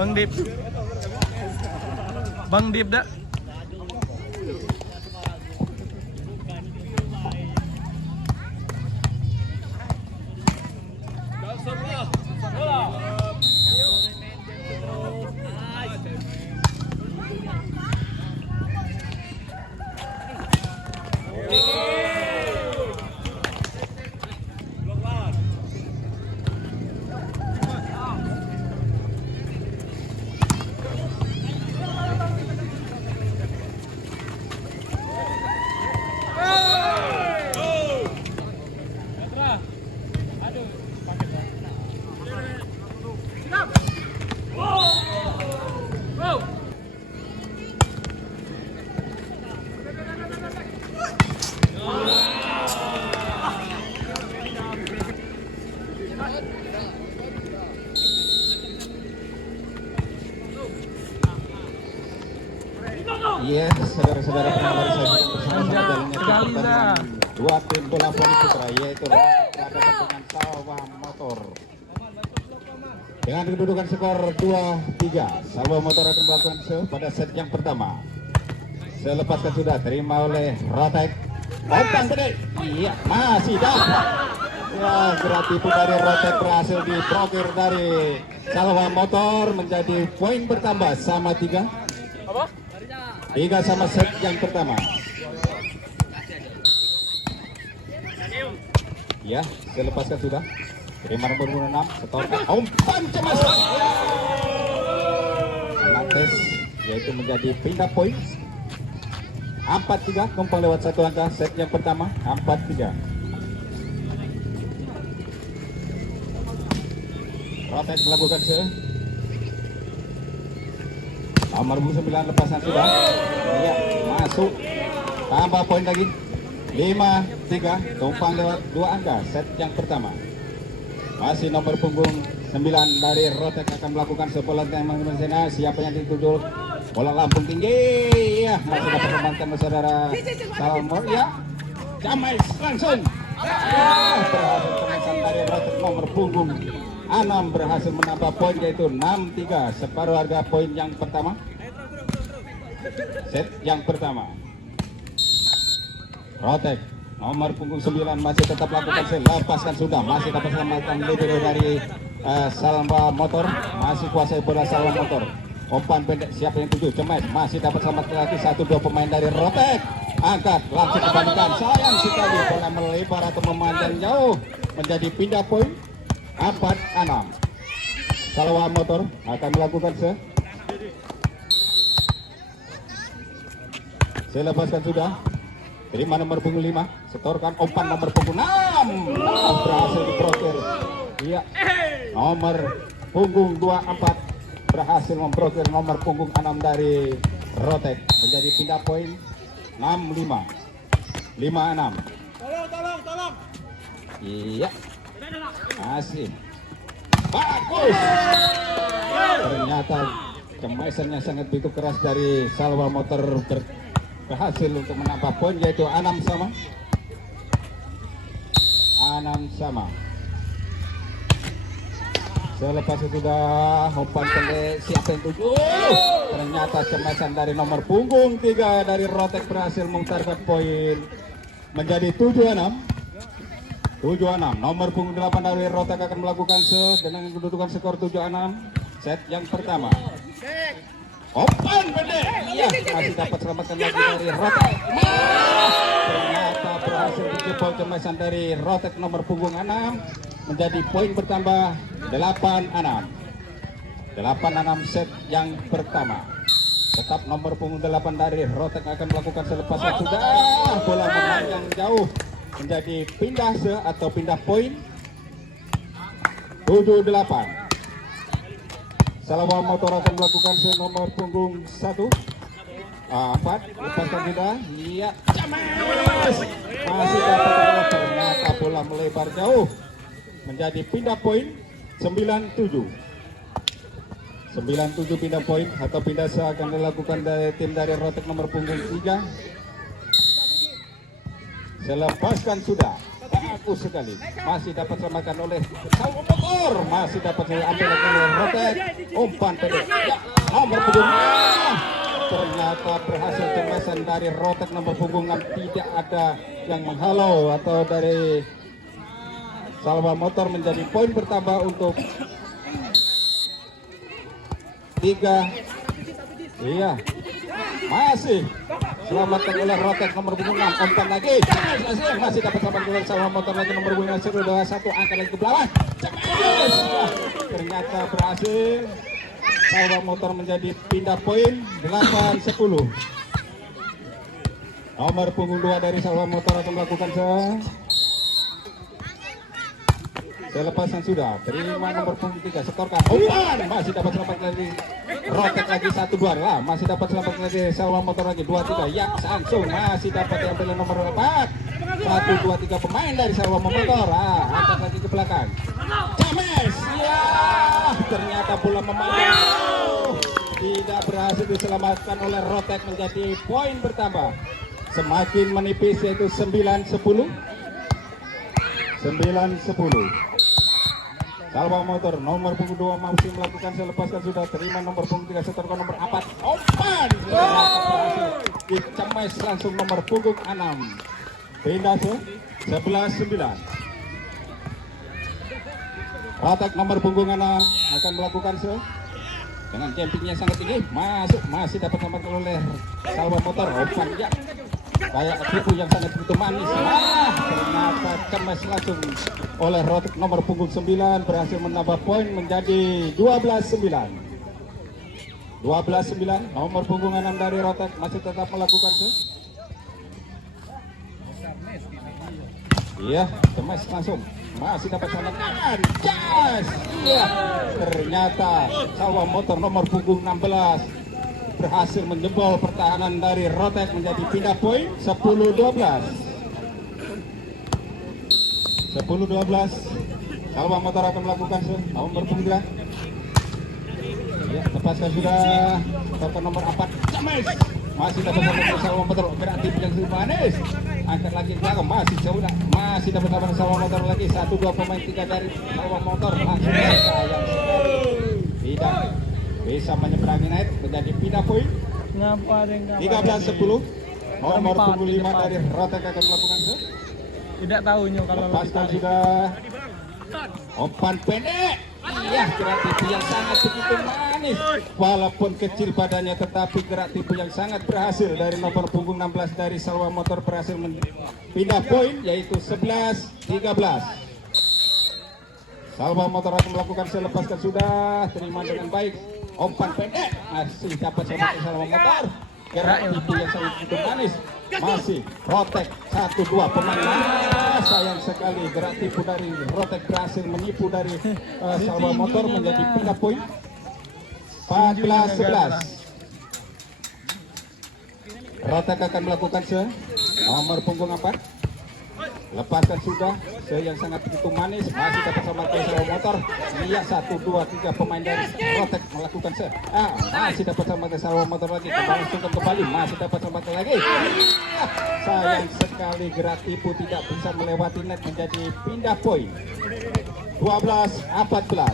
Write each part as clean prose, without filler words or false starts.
Bang Dip. Bang Dip dah. Iya, saudara-saudara pendengar saya bersama jalannya dua tim bola voli putra yaitu ada dengan Salwa Motor. Dengan kedudukan skor 2-3, Salwa Motor akan melakukan pada set yang pertama. Selepaskan sudah terima oleh Rotek. Open gede. Iya, masih dapat. Ya, berarti itu dari Rotek berhasil diblokir dari Salwa Motor, menjadi poin bertambah sama 3. 3 sama set yang pertama. Ya, selepaskan sudah. Terima nomor 6, setorkan umpan cemas. Mates, yaitu menjadi pindah poin. 4-3, numpang lewat satu angka set yang pertama. 4-3. Rotek melakukan nomor 9 lepasan sudah. Iya, masuk. Tambah poin lagi. 5-3, tumpang lewat 2 angka set yang pertama. Masih nomor punggung 9 dari Rotek akan melakukan bola tembak sana. Siapa yang dituju? Bola lambung tinggi. Iya, masih dapat memankan saudara Salmor. Ya, Jamais langsung. Berhasil tenasan dari Rotek nomor punggung 6 berhasil menambah poin yaitu 6-3, separuh harga poin yang pertama. Set yang pertama. Rotek nomor punggung 9 masih tetap lakukan lepaskan sudah, masih dapat selamatkan lebih dari Salwa Motor, masih kuasai bola Salwa Motor. Umpan pendek siapa yang tuju? Cemes masih dapat selamatkan lagi 1-2 pemain dari Rotek. Angkat langsung kembalikan, sayang sekali bola melebar atau memanjang jauh, menjadi pindah poin 4-6. Salwa Motor akan melakukan selepaskan sudah. Terima nomor punggung 5, setorkan umpan nomor punggung 6. Berhasil diblokir. Iya. Nomor punggung 24 berhasil memblokir nomor punggung 6 dari Rotek, menjadi pindah poin 6-5. 5-6. Tolong. Iya. Masih bagus. Ternyata kemaisannya sangat begitu keras dari Salwa Motor berhasil untuk menambah poin yaitu 6 sama. Selepas itu sudah umpan pendek siapa yang tuju? Ternyata kemaisan dari nomor punggung 3 dari Rotek berhasil mengutarakan poin menjadi 7-6. Nomor punggung 8 dari Rotek akan melakukan dengan kedudukan skor 7-6. Set yang pertama. Umpan pendek. Iya, masih dapat selamatkan lagi dari Rotek. Ternyata berhasil dijebol kemasan dari Rotek nomor punggung 6, menjadi poin bertambah 8-6. 8-6 set yang pertama. Tetap nomor punggung 8 dari Rotek akan melakukan selepasnya sudah. Bola memanjang jauh, menjadi pindah atau pindah poin 7-8. Salwa Motor akan melakukan nomor punggung 1. 4, lepaskan kita. Iya, James masih dapat bola, ternyata bola melebar jauh, menjadi pindah poin 9-7. 9-7 pindah poin atau pindah akan dilakukan dari tim dari Rotek nomor punggung 3. Selepaskan sudah. bagus sekali. Masih dapat selamatkan oleh Salwa Motor. Masih dapat diambil oleh Rotek. Umpan pendek. Ya, nomor punggung. Ternyata berhasil cemesan dari Rotek nomor punggung 6. Tidak ada yang menghalau atau dari Salwa Motor, menjadi poin bertambah untuk 3. Iya, masih selamatkan oleh Rotek nomor punggung 6. Umpan lagi, masih dapat selamat oleh Salwa Motor lagi nomor punggung 21. Angkat lagi ke belakang. Ternyata berhasil. Salwa Motor menjadi pindah poin 8-10. Nomor punggung 2 dari Salwa Motor akan melakukan selepasan sudah. Terima nomor punggung 3, setorkan. Umpan masih dapat selamat lagi. Rotek lagi 1-2 lah. Masih dapat selamat lagi Salwa Motor lagi 2-3. Ya, langsung masih dapat diambil nomor 4. 1-2-3 pemain dari Salwa Motor. Angkat lagi ke belakang. James, ya, ternyata bola memandang. Tidak berhasil diselamatkan oleh Rotek, menjadi poin bertambah. Semakin menipis, yaitu 9-10. 9-10. Salwa Motor nomor punggung 2 masih melakukan selepaskan sudah. Terima nomor punggung 3, setorkan nomor 4. Umpan dicemes langsung nomor punggung 6. Pindah ke 11-9. Rotek nomor punggung 6 akan melakukan dengan campingnya sangat tinggi. Masih dapat nomor oleh Salwa Motor. Umpan ya, kayak tipu yang sangat begitu manis. Ternyata cemes langsung oleh Rotek nomor punggung 9, berhasil menambah poin menjadi 12-9. 12-9. Nomor punggung 6 dari Rotek masih tetap melakukan iya, cemes langsung. Masih dapat selamatkan. Yes! Iya. Ternyata Salwa Motor nomor punggung 16 berhasil menjebol pertahanan dari Rotek, menjadi pindah poin 10-12. 10-12. Salwa Motor akan melakukan nomor punggung 3. Ya, lepaskan sudah. Setorkan nomor 4. James. Masih dapat selamatkan Salwa Motor. Kreatif yang lebih manis. Angkat lagi ke belakang, masih dapat selamatkan Salwa Motor lagi. 1-2 pemain 3 dari Salwa Motor langsung sayang sekali. Tidak bisa menyeberangi net, menjadi pindah poin 13-10. Nomor punggung 5 dari Rotek akan melakukan tidak tahunya kalau lepaskan sudah. Umpan pendek. Iya, gerak tipu yang sangat begitu manis. Walaupun kecil badannya, tetapi gerak tipu yang sangat berhasil dari nomor punggung 16 dari Salwa Motor, berhasil pindah poin, yaitu 11-13. Salwa Motor akan melakukan selepaskan sudah. Terima dengan baik. Umpan pendek masih dapat selamatkan Salwa Motor. Gerak tipu yang sangat begitu manis. Masih Rotek 1-2 pemain. Sayang sekali gerak tipu dari Rotek berhasil menipu dari Salwa Motor, menjadi pindah poin 14-11. Rotek akan melakukan nomor punggung 4. Lepaskan sudah, yang sangat begitu manis. Masih dapat selamatkan Salwa Motor. Iya, 1-2-3 pemain dari Rotek melakukan masih dapat selamatkan Salwa Motor lagi. Langsungkan kembali, masih dapat selamatkan lagi. Sayang sekali gerak tipu tidak bisa melewati net, menjadi pindah poin 12-14.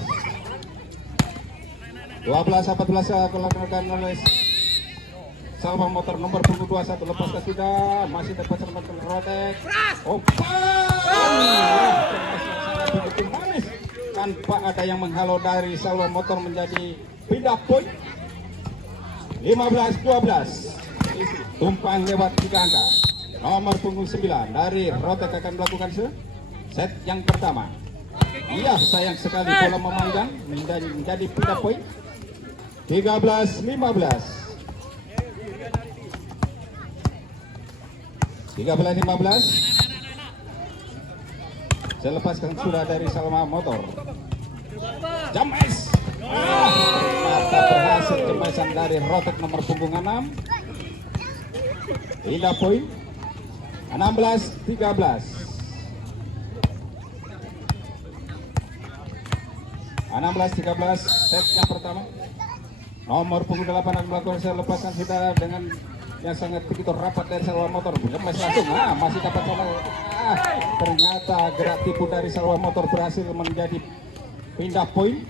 12-14 dilakukan oleh Salwa Motor nomor punggung 21. Lepaskan sudah, masih dapat selamatkan Rotek. Sangat begitu manis tanpa ada yang menghalau dari Salwa Motor, menjadi pindah poin 15-12. Tumpang lewat 3 angka. Nomor punggung 9 dari Rotek akan melakukan set yang pertama. Iya, sayang sekali bola memanjang, menjadi pindah poin 13-15. 13-15. Saya lepaskan sudah dari Salwa Motor. James. Ternyata berhasil cemesan dari Rotek nomor punggung 6. Pindah poin 16-13. 16-13 set yang pertama. Nomor punggung 8 akan melakukan lepaskan sudah dengan yang sangat begitu rapat dari Salwa Motor. Gemes langsung, masih dapat ternyata gerak tipu dari Salwa Motor berhasil menjadi pindah poin.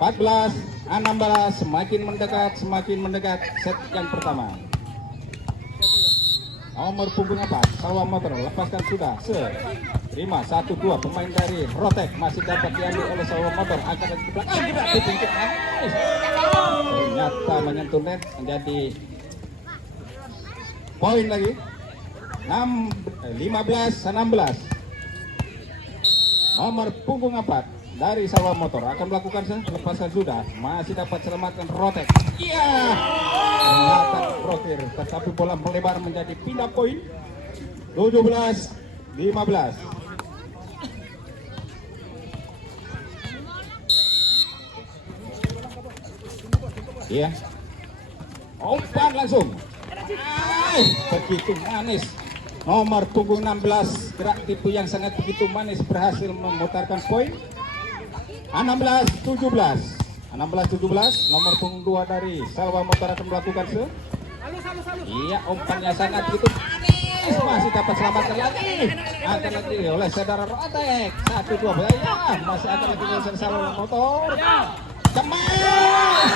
14-16, semakin mendekat set yang pertama. Nomor punggung 4 Salwa Motor lepaskan sudah. Terima 1-2 pemain dari Rotek masih dapat diambil oleh Salwa Motor, akan ke belakang gerak tipu ternyata menyentuh net, menjadi poin lagi. 15-16. Nomor punggung 4 dari Salwa Motor akan melakukan lepaskan sudah, masih dapat selamatkan Rotek. Iya, ternyata diblokir, tetapi bola melebar menjadi pindah poin. 17-15. Iya, umpan langsung. Begitu manis. Nomor punggung 16 gerak tipu yang sangat begitu manis berhasil memutarkan poin. 16-17. Nomor punggung 2 dari Salwa Motor akan melakukan iya, umpannya sangat begitu manis, masih dapat selamatkan lagi. Akan lagi oleh saudara Rotek. 1-2 bahaya, masih akan lagi oleh Salwa Motor. Cemas,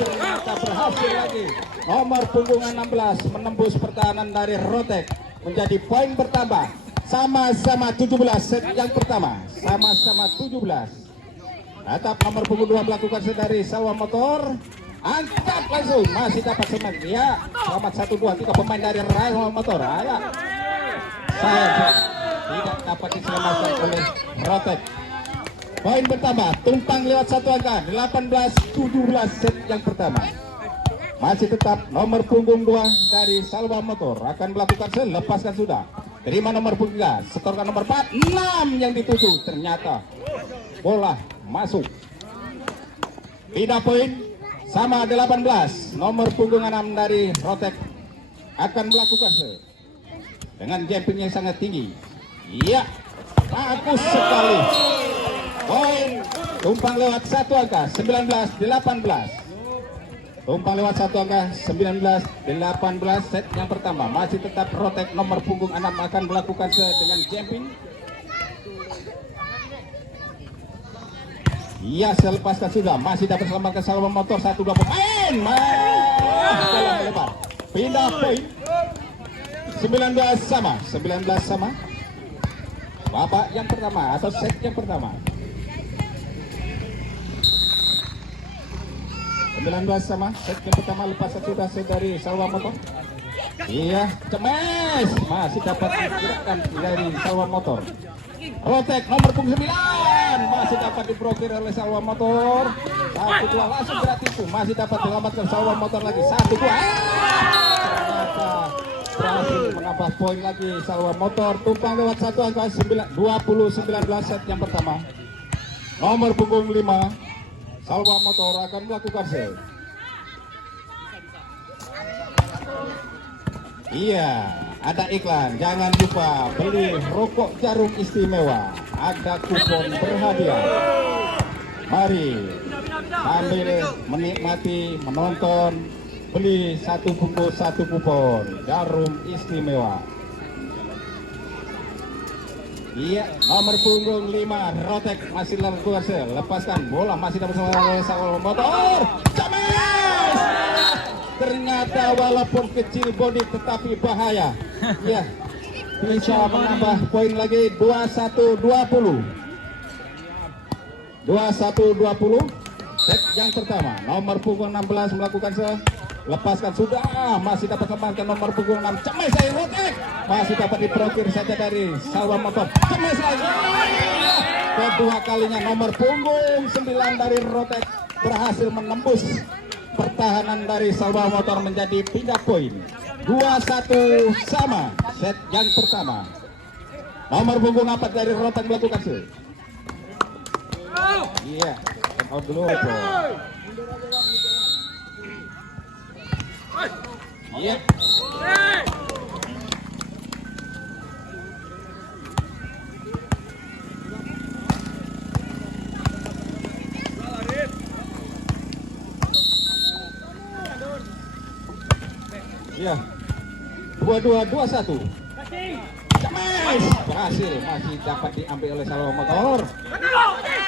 ternyata berhasil lagi. Nomor punggung 16 menembus pertahanan dari Rotek, menjadi poin bertambah. Sama-sama 17 set yang pertama. Sama-sama 17. Atap nomor punggung 2 melakukan set dari Salwa Motor. Angkat langsung, masih dapat semangat. Ya, selamat 1-2. 3 pemain dari Salwa Motor. Ayo. Saya tidak dapat diselamatkan oleh Rotek. Poin bertambah, tumpang lewat 1 angka. 18-17 set yang pertama. Masih tetap nomor punggung 2 dari Salwa Motor akan melakukan lepaskan sudah. Terima nomor punggung 3, setorkan nomor 4, 6 yang dituju. Ternyata bola masuk. Pindah poin sama 18. Nomor punggung 6 dari Rotek akan melakukan dengan jumping yang sangat tinggi. Iya, bagus sekali. Poin tumpang lewat 1 angka. 19-18. Tumpang lewat 1 angka. 19-18 set yang pertama. Masih tetap Rotek nomor punggung 6 akan melakukan dengan jumping. Iya, selepaskan sudah, masih dapat selamatkan Salwa Motor. 1-2 pemain bola melebar. Pindah poin. 19 sama. Babak yang pertama atau set yang pertama. 19 sama, set yang pertama lepasan sudah dari Salwa Motor. Iya, cemes, masih dapat digerakkan dari Salwa Motor. Rotek nomor punggung 9 masih dapat diblokir oleh Salwa Motor. 1-2 langsung gratis tuh, masih dapat diselamatkan Salwa Motor lagi. 1-2. Ternyata berhasil menambah poin lagi Salwa Motor. Tumpang lewat 1 angka. 20-19 set yang pertama. Nomor punggung 5 Salwa Motor akan melakukan set. Iya, ada iklan. Jangan lupa beli rokok Jarum Istimewa. Ada kupon berhadiah. Mari sambil menikmati, menonton, beli 1 bungkus 1 kupon Jarum Istimewa. Iya, nomor punggung 5 Rotek masih lakukan lepaskan bola, masih dapat oleh Salwa Motor. Cemes! Ternyata walaupun kecil body tetapi bahaya. Ya, bisa menambah poin lagi. 21-20. 21-20. Set yang pertama. Nomor punggung 16 melakukan lepaskan sudah, masih dapat selamatkan nomor punggung 6. Cemes dari Rotek, masih dapat diprokir saja dari Salwa Motor. Cemes lagi. Kedua kalinya nomor punggung 9 dari Rotek berhasil menembus pertahanan dari Salwa Motor, menjadi pindah poin. 2-1 sama set yang pertama. Nomor punggung 4 dari Rotek melakukan iya, out dulu. Iya. Iya. 22-21. Cemes berhasil, masih dapat diambil oleh Salwa Motor.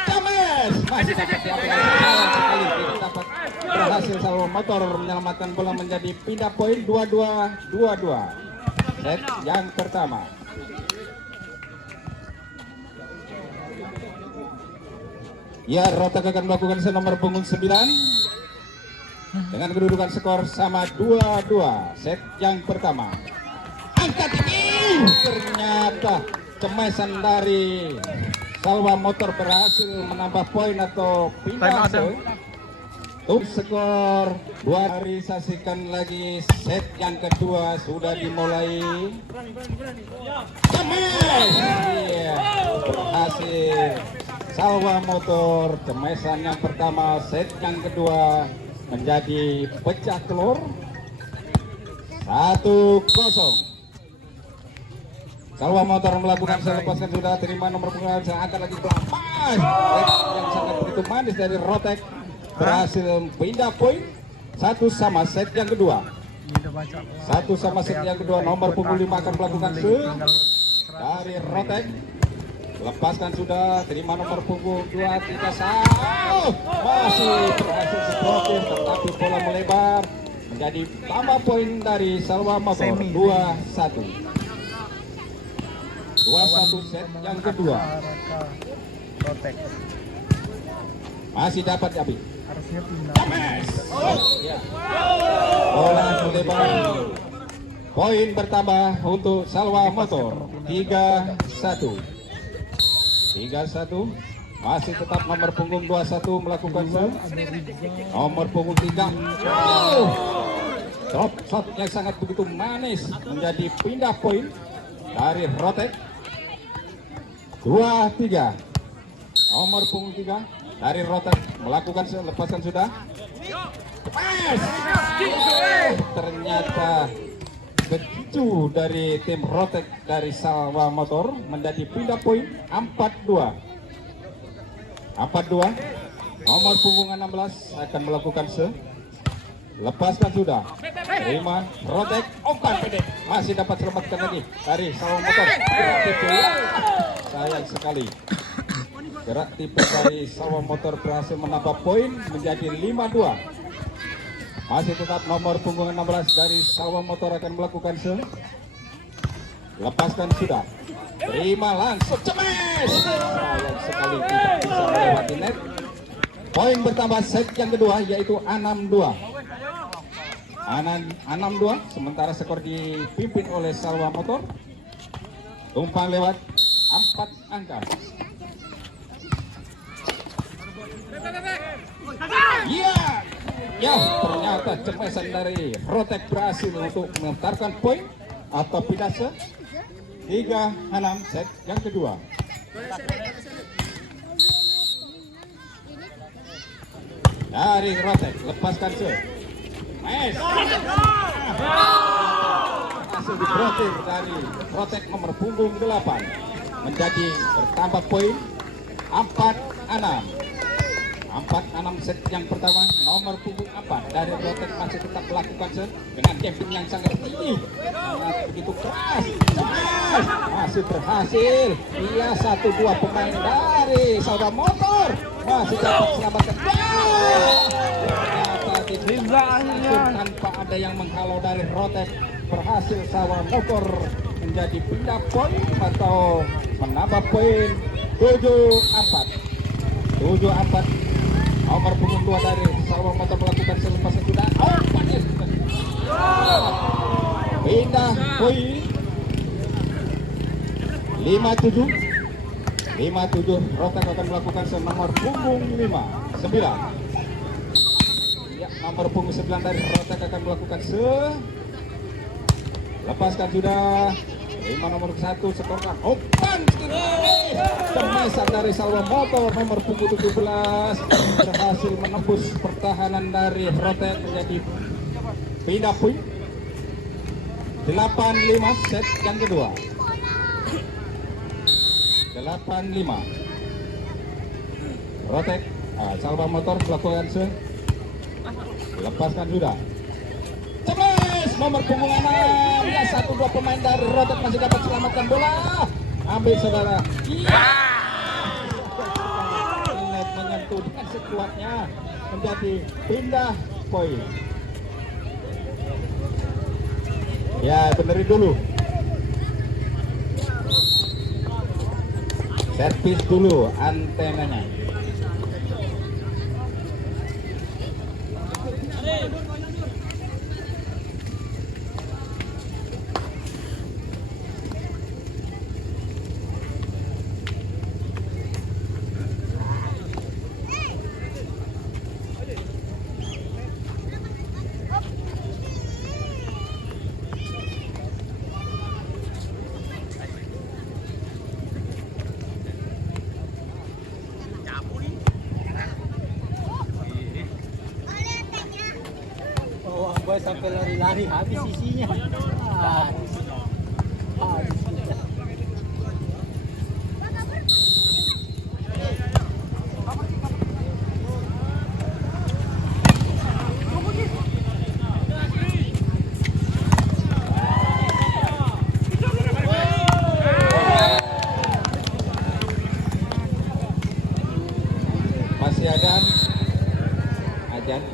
Cemes masih dapat diambil oleh sayang sekali tidak dapat berhasil. Salwa Motor menyelamatkan bola menjadi pindah poin 22-22. Set yang pertama. Ya, Rotek akan melakukan nomor punggung 9 dengan kedudukan skor sama 2-2. Set yang pertama. Angkat tinggi, ternyata cemesan dari Salwa Motor berhasil menambah poin atau pindah untuk skor 2. Mari saksikan lagi set yang kedua sudah dimulai. Cemes, iya, berhasil Salwa Motor. Cemesan yang pertama, set yang kedua menjadi pecah telur 1-0. Salwa Motor melakukan selepaskan sudah terima nomor punggung, saya angkat lagi pelan yang sangat begitu manis dari Rotek berhasil pindah poin 1 sama. Set yang kedua 1 sama. Set yang kedua nomor punggung 5 akan melakukan dari Rotek. Lepaskan sudah, terima nomor punggung 2, 3, masih berhasil seblokir tetapi bola melebar menjadi tambah poin dari Salwa Motor 2-1. 2-1 set yang kedua. Masih dapat Abi. Ya. Bola melebar. Poin bertambah untuk Salwa Motor 3-1. 3-1. Masih tetap nomor punggung 21 melakukan serve. Nomor punggung 3. Drop shot yang sangat begitu manis menjadi pindah poin dari Rotek. 2-3. Nomor punggung 3 dari Rotek melakukan lepaskan sudah. Ternyata begitu dari tim Rotek dari Salwa Motor menjadi pindah poin 4-2. 4-2. Nomor punggung 16 akan melakukan lepaskan sudah. Terima Rotek, umpan pendek masih dapat selamatkan lagi dari Salwa Motor. Sayang sekali. Gerak tipis dari Salwa Motor berhasil menambah poin menjadi 5-2. Masih tetap nomor punggung 16 dari Salwa Motor akan melakukan lepaskan sudah. Terima langsung cemes. Sayang sekali tidak bisa melewati net. Poin bertambah set yang kedua yaitu 6-2. 6-2 sementara skor dipimpin oleh Salwa Motor. Tumpang lewat 4 angka. Ya, ternyata cemesan dari Rotek berhasil untuk mengantarkan poin atau pindah 3-6 set yang kedua. Dari Rotek lepaskan mes. Hasil diblokir dari Rotek nomor punggung 8 menjadi bertambah poin 4-6. 4-6 set yang pertama nomor punggung 4 dari Rotek masih tetap melakukan dengan camping yang sangat tinggi, sangat begitu keras. Masih berhasil. Iya, 1-2 pemain dari Salwa Motor masih dapat selamatkan. Tanpa ada yang menghalau dari Rotek berhasil Salwa Motor menjadi pindah poin atau menambah poin 7-4. 7-4. Nomor punggung 2 dari Salwa Motor melakukan selepasan sudah. Pindah poin 5-7. 5-7. Rotek akan melakukan nomor punggung 9. Ya, nomor punggung 9 dari Rotek akan melakukan lepaskan sudah. 5 nomor 1 setorkan umpan cemesan dari Salwa Motor nomor punggung 17 berhasil menembus pertahanan dari Rotek menjadi pindah poin 8-5 set yang kedua. 8-5 Rotek Salwa Motor melakukan lepaskan sudah. Cemes nomor punggung 16. 1-2 pemain dari Rotek masih dapat selamatkan bola. Ambil saudara. Net menyentuh dengan sekuatnya menjadi pindah poin. Ya, benerin dulu. Servis dulu antenanya. Boy sampai lari-lari habis isinya. Masih ada ajan.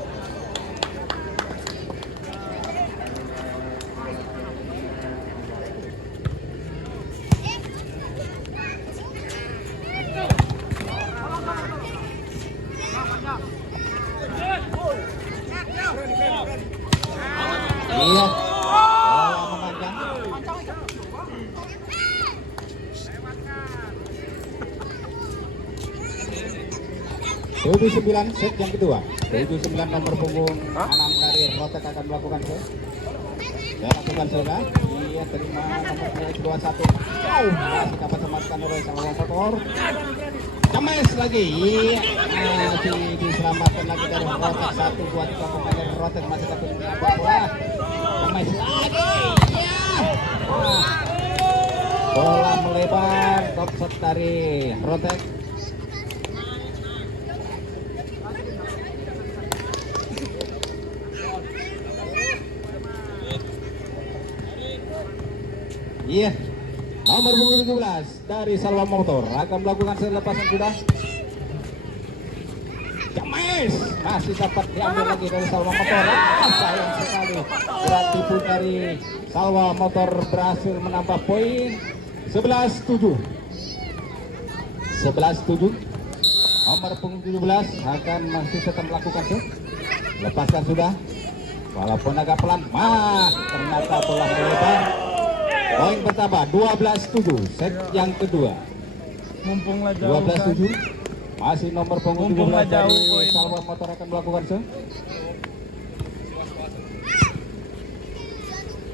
Iya. Bola memanjang. 79 set yang kedua. 79 nomor punggung 6 dari Rotek akan melakukan set. Saya lakukan saudara. Iya, terima nomornya 21. Masih dapat selamatkan oleh Salwa Motor. Kemes lagi. Iya. Masih diselamatkan lagi dari Rotek. 1, 2, 3 pemain dari Rotek masih dapat mendapat bola. Kemes lagi. Iya. Bola melebar. Top shot dari Rotek. Iya, nomor punggung 17 dari Salwa Motor akan melakukan selepasan sudah. James masih dapat diambil lagi dari Salwa Motor. Sayang sekali, berat tipu dari Salwa Motor berhasil menambah poin 11-7. 11-7. Nomor punggung 17 akan masih tetap melakukan set. Lepaskan sudah, walaupun agak pelan. Ternyata bola melebar. Poin pertama 12-7, set yang kedua. Mumpunglah jauh. 12-7. Masih nomor punggung 17 dari poin. Salwa Motor akan melakukan set.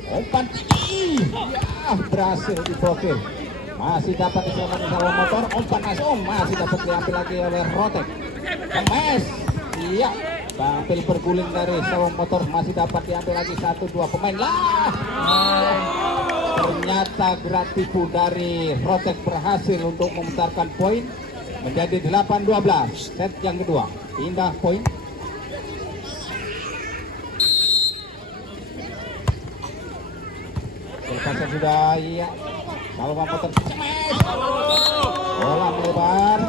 Umpan tinggi. Ya, berhasil diblokir. Masih dapat diselamatkan Salwa Motor. Umpan masih dapat diambil lagi oleh Rotek. Kemes. Iya. Tampil berguling dari Salwa Motor masih dapat diambil lagi 1-2 pemain lah. Ternyata gerak tipu dari Rotek berhasil untuk memutarkan poin menjadi 8-12. Set yang kedua pindah poin. Lepasan sudah. Iya, Salwa Motor bola melebar.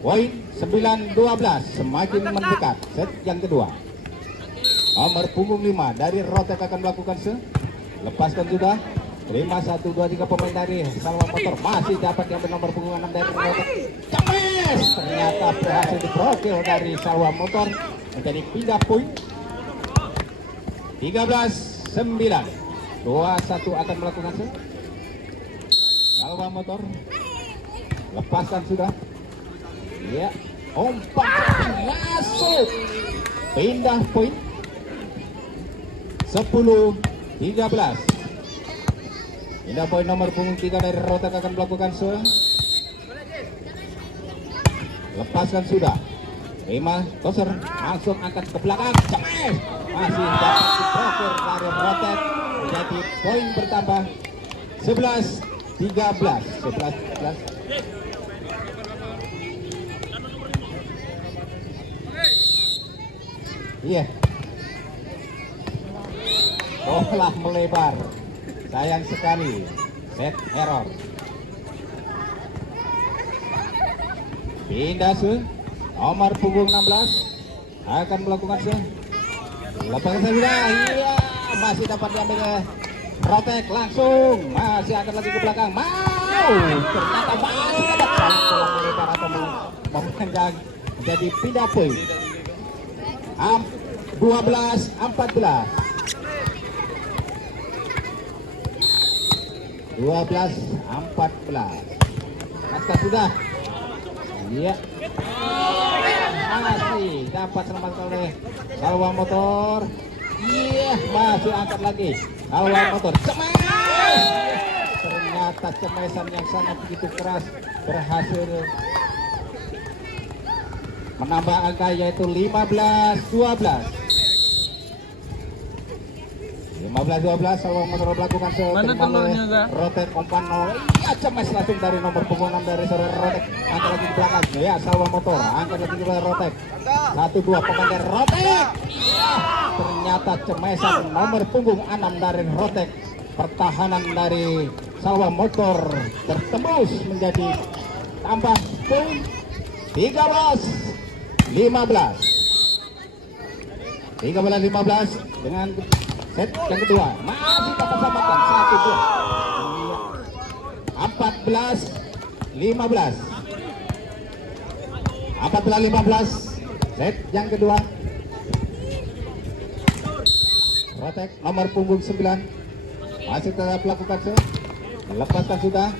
Poin 9-12, semakin mendekat. Set yang kedua. Nomor punggung 5 dari Rotek akan melakukan lepaskan sudah. 5, 1, 2, 3 pemain dari Salwa Motor masih dapat diambil nomor punggung 6 dari Rotek. Kemes, ternyata berhasil diprofil dari Salwa Motor menjadi pindah poin 13-9. 2-1 akan melakukan Salwa Motor. Lepaskan sudah. Ya, umpan masuk. Pindah poin 10-13. Pindah poin nomor punggung 3 dari Rotek akan melakukan lepaskan sudah. 5 toser langsung angkat ke belakang. Cemes masih dapat diblokir dari Rotek menjadi poin bertambah 11-13. 11-13. Iya. bola melebar. Sayang sekali, set error. Pindah nomor punggung 16 akan melakukan lepas sudah. Iya, masih dapat diambil Rotek langsung, masih akan lagi ke belakang. Ternyata masih dapat bola melebar atau memanjang jadi pindah poin. 12-14. 12-14. Atas sudah. Iya. Masih dapat selamatkan oleh Salwa Motor. Iya, masih angkat lagi. Salwa Motor. Cemes. Ternyata cemesan yang sangat begitu keras berhasil menambah angka yaitu 15-12. 15-12. Salwa Motor melakukan Rotek Kompano. Iya, cemes langsung dari nomor punggung 6 dari saudara Rotek. Angkat lagi ke belakang. Ya, Salwa Motor angkat lagi ke Rotek. 1-2 pemain Rotek. Iya, ternyata cemesan nomor punggung 6 dari Rotek. Pertahanan dari Salwa Motor tertembus menjadi tambah poin 13-15. 13-15 dengan set yang kedua masih dapat samakan 1-2. 14-15 set yang kedua. Rotek nomor punggung 9 masih tetap melakukan melepaskan sudah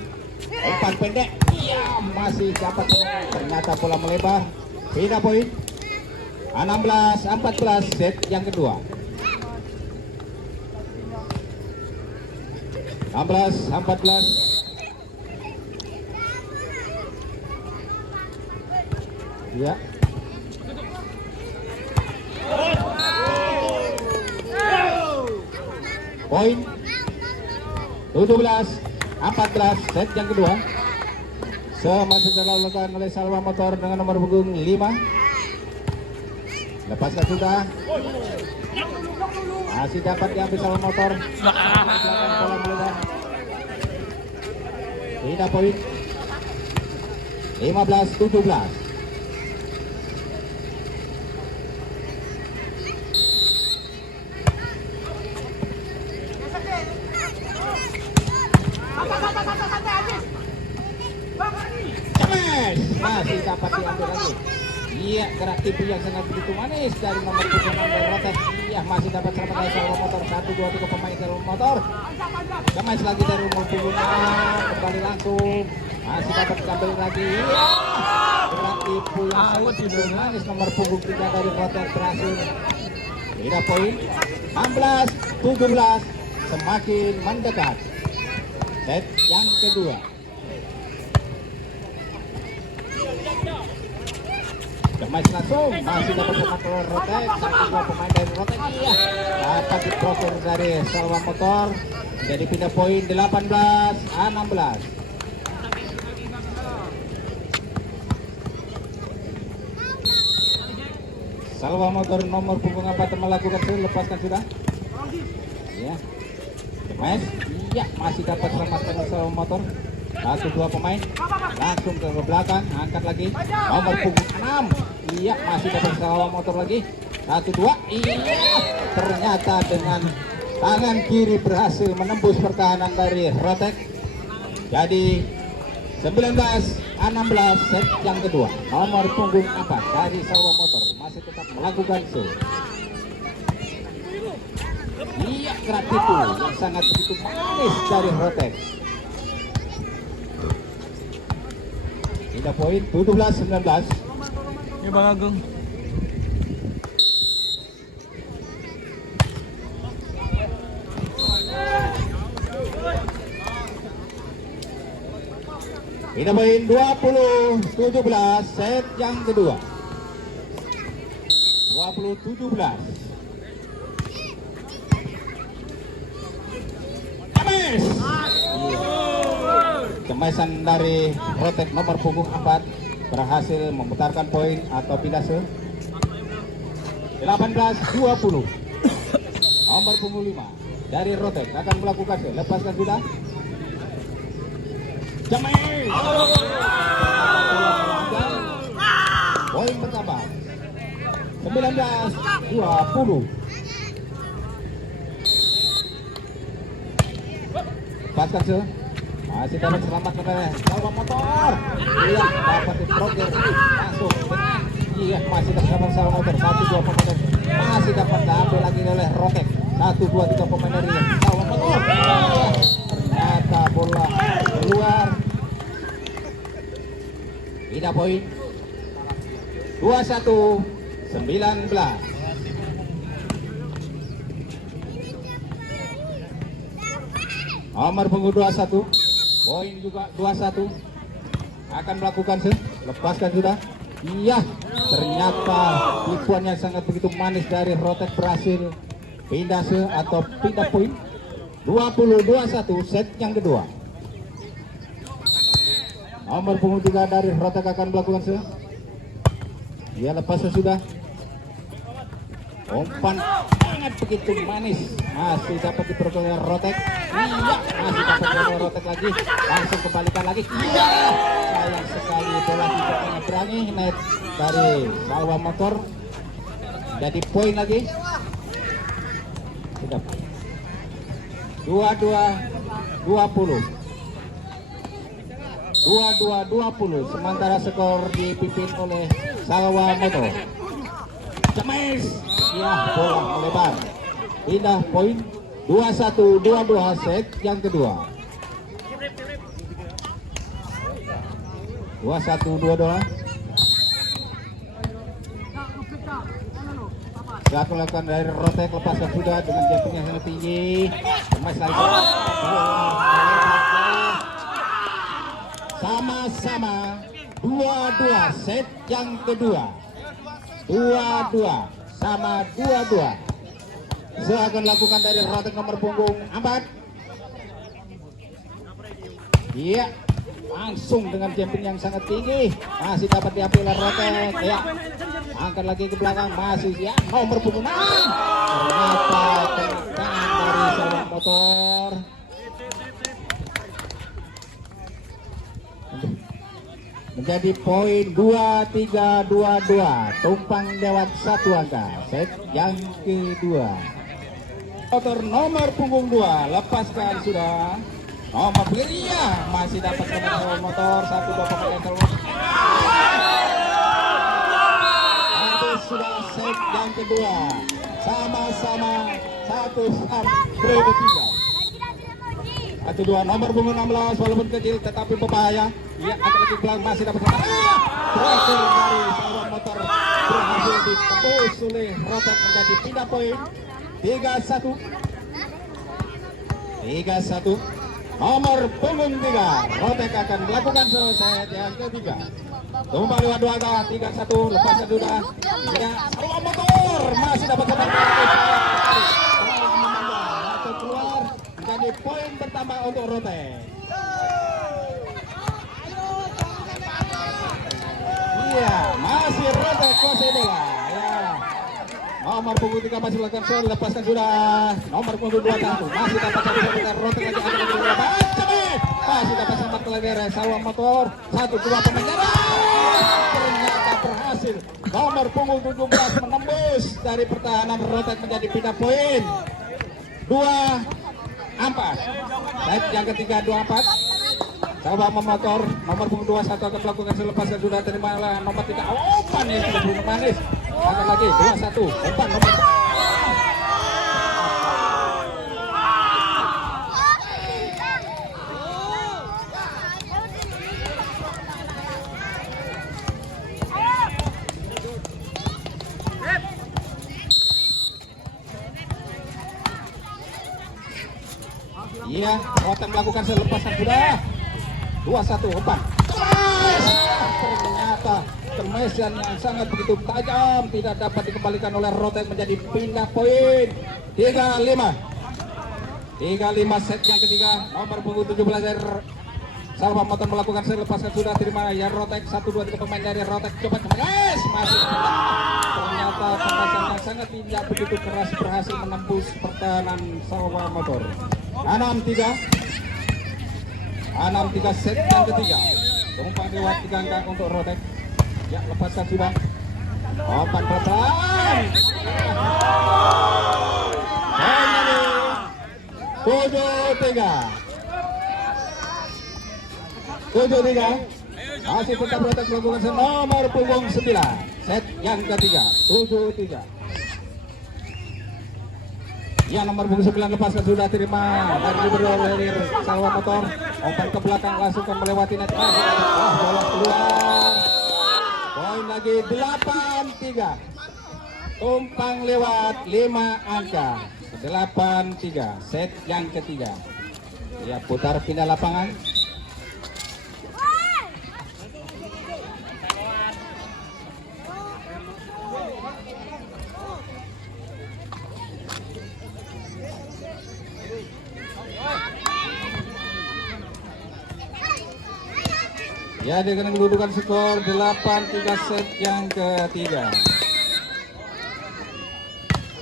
umpan pendek. Iya, masih dapat ternyata bola melebar. Pindah poin 16-14 set yang kedua. 16-14. Ya. Poin 17-14 set yang kedua. Masih dilakukan oleh Salwa Motor dengan nomor punggung 5. Lepaskan sudah. Masih dapat diambil Salwa Motor. Bola melebar. Tidak poin 15-17. Masih dapat diambil lagi. Iya, gerak tipu yang sangat begitu manis dari nomor punggung 6 dari Rotek. Iya, masih dapat selamat dari Salwa Motor. 1-2-3 pemain Salwa Motor. Kemas lagi dari nomor punggung 6, kembali langsung. Masih dapat diambil lagi. Iya, gerak tipu yang sangat begitu manis nomor punggung 3 dari Rotek berhasil. Tidak poin 16-17 semakin mendekat. Set yang kedua. Kemas langsung masih dapat semakin Rotek. 1-2 pemain dari Rotek. Iya, dapat diproses dari Salwa Motor. Jadi pindah poin 18-16. Salwa Motor nomor punggung 4 melakukan lepaskan sudah. Ya. Kemas. Iya, masih dapat selamatkan Salwa Motor. 1-2 pemain langsung ke belakang, angkat lagi nomor punggung 6. Iya, masih dapat Salwa Motor lagi. 1-2. Iya, ternyata dengan tangan kiri berhasil menembus pertahanan dari Rotek. Jadi 19-16 set yang kedua. Nomor punggung 4 dari Salwa Motor masih tetap melakukan iya, gerak tipu yang sangat begitu manis dari Rotek. Tidak poin 17-19. Ini Bang Agung. Tidak poin 20-17 set yang kedua. 20-17. Kemes. Kemesan dari Rotek nomor punggung 4 berhasil memutarkan poin atau pindah 18-20. Nomor punggung 5 dari Rotek akan melakukan lepaskan sudah. James. Poin pertama 19-20. Lepaskan se. Masih dapat selamatkan oleh Salwa Motor. Iya, dapat diblokir masuk. Iya, masih terselamat Salwa Motor. 1-2 pemain. Masih dapat diambil lagi oleh Rotek. 1-2-3 pemain dari Salwa Motor. Ternyata bola keluar. Tidak poin. 21-19. Nomor punggung 21. Poin juga 21. Akan melakukan lepaskan sudah. Iya, ternyata tipuannya sangat begitu manis dari Rotek berhasil pindah atau pindah poin. 20-21 set yang kedua. Nomor punggung 3 dari Rotek akan melakukan Iya, lepaskan sudah. Umpan sangat begitu manis. Masih dapat diperoleh Rotek. Iya, masih dapat diperoleh Rotek lagi. Langsung kembalikan lagi. Iya, sayang sekali bola tidak berani naik dari Salwa Motor. Jadi poin lagi. Sudah. 22-20. 22-20. Sementara skor dipimpin oleh Salwa Motor. James. Ya, bola melebar. Pindah poin 21-22 set yang kedua. 21-22. Gak melakukan dari Rotek, lepaskan sudah dengan jatuh yang sangat tinggi. Kemas lagi. Sama-sama 22 set yang kedua. 22 sama 22. Saya akan lakukan dari Rotek nomor punggung 4. Iya, langsung dengan jumping yang sangat tinggi. Masih dapat diambil oleh Rotek. Ya, angkat lagi ke belakang. Masih ya, nomor punggung 6. Ternyata tendangan dari Salwa Motor. Menjadi poin 23-22. Tumpang lewat 1 angka. Set yang kedua. Motor nomor punggung 2 lepaskan sudah. Nomor Belia masih dapat Salwa Motor. 1-2 pemain Salwa. Habis sudah set yang kedua. Sama-sama 1-3. 1-2 nomor punggung 16 walaupun kecil tetapi berbahaya. Ia akan lagi pelan masih dapat terakhir dari Salwa Motor berhasil ditembus oleh Rotek menjadi pindah poin 3-1. Nomor punggung 3 Rotek akan melakukan selesai yang ketiga. Tumpang lewat 2 angka 3-1. Lepaskan sudah. Ya, Salwa Motor masih dapat keluar menjadi poin pertama untuk Rotek. Iya, masih Rotek kuasai bola. Ya. Nomor punggung 3 masih melakukan lepaskan sudah. Nomor punggung 21 masih dapat satu Rotek lagi akan masih dapat sambat lagi Salwa Motor. 1-2 pemain. Ternyata berhasil. Nomor punggung 17 menembus dari pertahanan Rotek menjadi pindah poin 2-4. Set yang ketiga 2-4. Salwa Motor nomor punggung 21 akan melakukan selepaskan sudah terima nomor 3. Umpan yang sudah belum manis. Akan lagi 2-1. Umpan nomor Iya, Rotek melakukan selepaskan sudah. 2-1 umpan. Ternyata kemesan yang sangat begitu tajam tidak dapat dikembalikan oleh Rotek menjadi pindah poin 3-5. 3-5 set yang ketiga. Nomor punggung 17 dari Salwa Motor melakukan selepaskan sudah terima ya Rotek. 1-2-3 pemain dari Rotek coba kembali. Masih ternyata serta pembahasan yang sangat indah begitu keras berhasil menembus pertahanan Salwa Motor. 6-3 set yang ketiga. Tumpang lewat 3 angka untuk Rotek. Ya, lepaskan sudah. Umpan pelan. 7-3. Masih tetap Rotek melakukan nomor punggung 9. Set yang ketiga. 7-3. Ya, nomor punggung 9 lepaskan sudah terima. Tadi berdua dari Salwa Motor. Umpan ke belakang langsung melewati net. Bola keluar. Poin lagi 8-3. Tumpang lewat 5 angka. 8-3. Set yang ketiga. Ya, putar pindah lapangan. Ya, dengan kedudukan skor 8-3 set yang ketiga.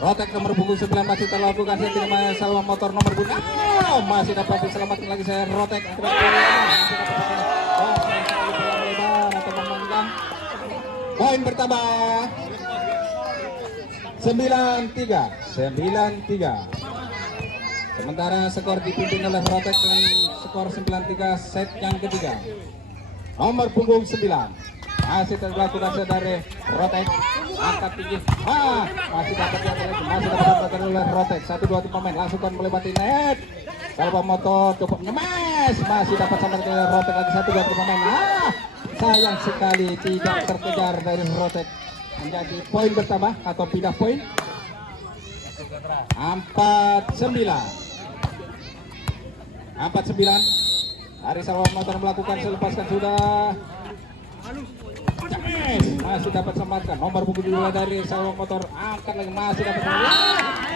Rotek nomor punggung 9 masih terlakukan saya terima Salwa Motor nomor punggung. Masih dapat diselamatkan lagi saya Rotek. Masih dapat atau memegang. Poin bertambah 9-3. Sementara skor dipimpin oleh Rotek dengan skor 9-3 set yang ketiga. Nomor punggung 9 masih terlakukan dari Rotek, angkat tinggi, masih dapat oleh Rotek. 1-2 pemain langsung melewati net. Salwa Motor cukup nyemes, masih dapat sampai ke Rotek lagi. 1-2 pemain, sayang sekali tidak terkejar dari Rotek. Menjadi poin bertambah atau pindah poin 4-9. Dari Salwa Motor melakukan selepaskan sudah. Masih dapat selamatkan. Nomor punggung 2 dari Salwa Motor angkat lagi, masih dapat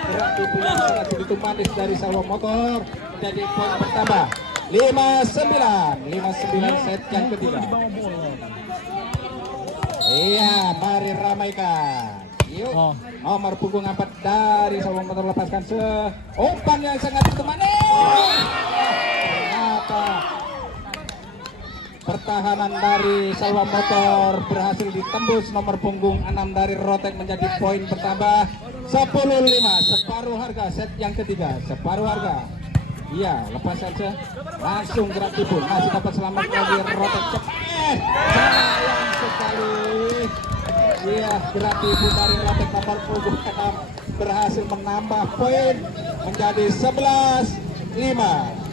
gerak di pulang sangat begitu manis dari Salwa Motor. Menjadi poin bertambah 5-9 set yang ketiga. Iya, mari ramaikan. Yuk, nomor punggung 4 dari Salwa Motor lepaskan umpan yang sangat begitu manis. Pertahanan dari Salwa Motor berhasil ditembus. Nomor punggung 6 dari Rotek menjadi poin bertambah 10-5. Separuh harga set yang ketiga. Separuh harga. Iya, lepas saja. Langsung gerak tipu. Masih dapat selamat lagi Rotek. Sayang sekali. Iya, gerak tipu dari Rotek nomor punggung 6 berhasil menambah poin menjadi 11-5.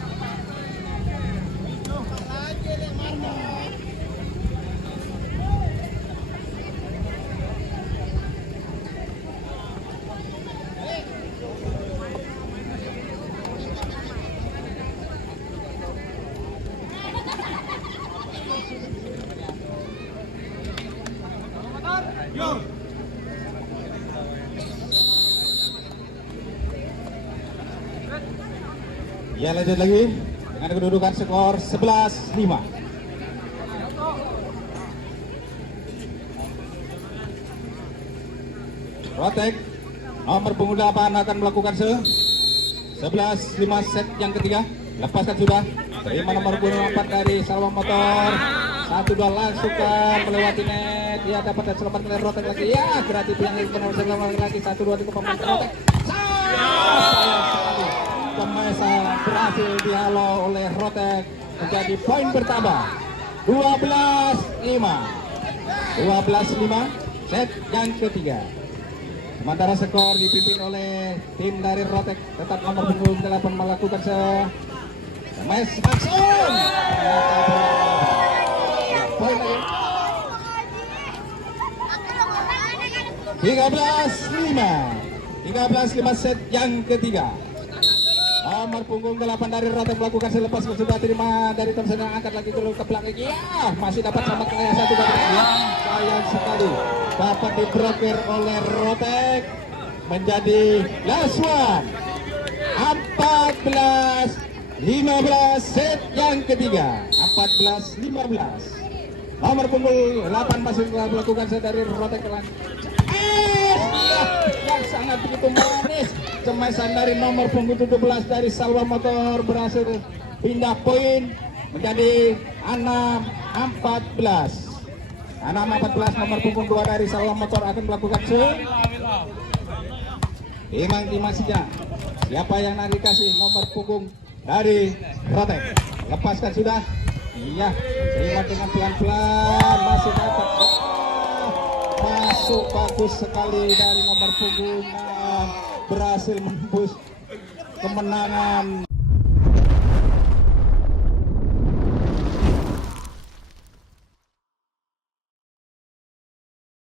Ya, lanjut lagi dengan kedudukan skor 11-5. Rotek nomor punggung 8 akan melakukan 11-5 set yang ketiga. Lepaskan sudah. Terima nomor punggung 4 dari Salwa Motor. 1-2 langsung melewati net. Ya, dapat selamat oleh Rotek lagi. Ya, berarti yang selamat lagi. 1-2 di pemain Rotek. Pemesa berhasil dihalau oleh Rotek menjadi poin bertambah 12-5 set yang ketiga. Sementara skor dipimpin oleh tim dari Rotek, tetap nomor punggung 8 melakukan mes langsung poin lagi 13-5 set yang ketiga. Nomor punggung 8 dari Rotek melakukan selepas sudah terima dari Thompson yang angkat lagi dulu ke belakang. Ya, masih dapat sama kayak 1 dari ya. Sayang sekali dapat diblokir oleh Rotek menjadi last one. 14-15 set yang ketiga. 14-15. Nomor punggung 8 masih melakukan set dari Rotek ke sangat begitu manis. Cemesan dari nomor punggung 17 dari Salwa Motor berhasil pindah poin menjadi 6-14. 6-14 nomor punggung 2 dari Salwa Motor akan melakukan timasinya. Siapa yang nanti kasih nomor punggung dari Protek? Lepaskan sudah. Iya, terima dengan pelan-pelan, masih dapat. Masuk bagus sekali dari nomor punggung, berhasil menembus kemenangan.